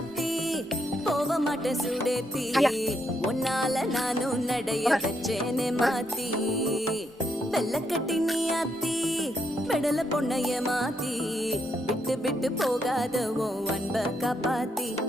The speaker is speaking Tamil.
ஆத்தி போக மாட்டேன் சூடேத்தி உன்னால நானும் நடைய வச்சேனே மாத்தி வெள்ளக்கட்டி நீ ஆத்தி பெடல பொண்ணைய மாத்தி விட்டு விட்டு போகாத உன் அன்ப காப்பாத்தி